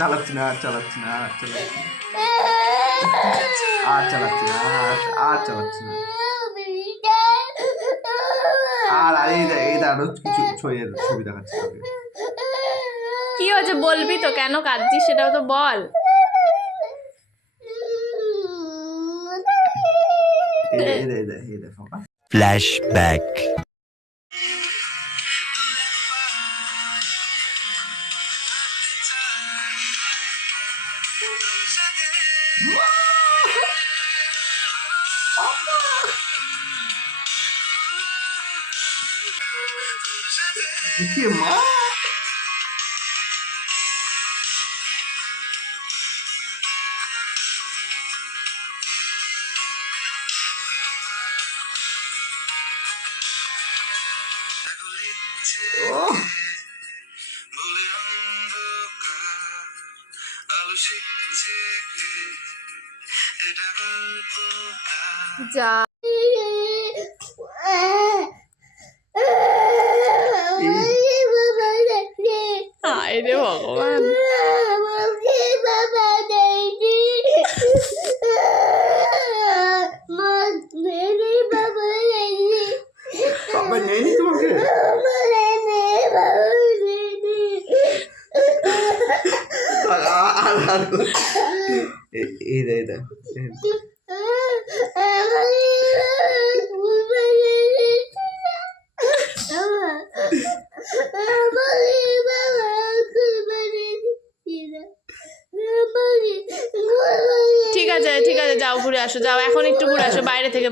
চালাচ্ছি না, আর চালাচ্ছি না, আর চালাচ্ছি না, আর চালাচ্ছি না, আর চালাচ্ছি না, আর আর এই আরো কিছু ছবি দেখাচ্ছি তোকে। কি হয়েছে বলবি তো, কেন কাঁদছিস সেটাও তো বল। এই দেখো Flashback. কি মা, যা হায় রে ভগবান। বাবা নেয়নি তোমাকে? এই দে ঠিক আছে যাও ঘুরে আসো, যাও এখন একটু ঘুরে আসো বাইরে থেকে।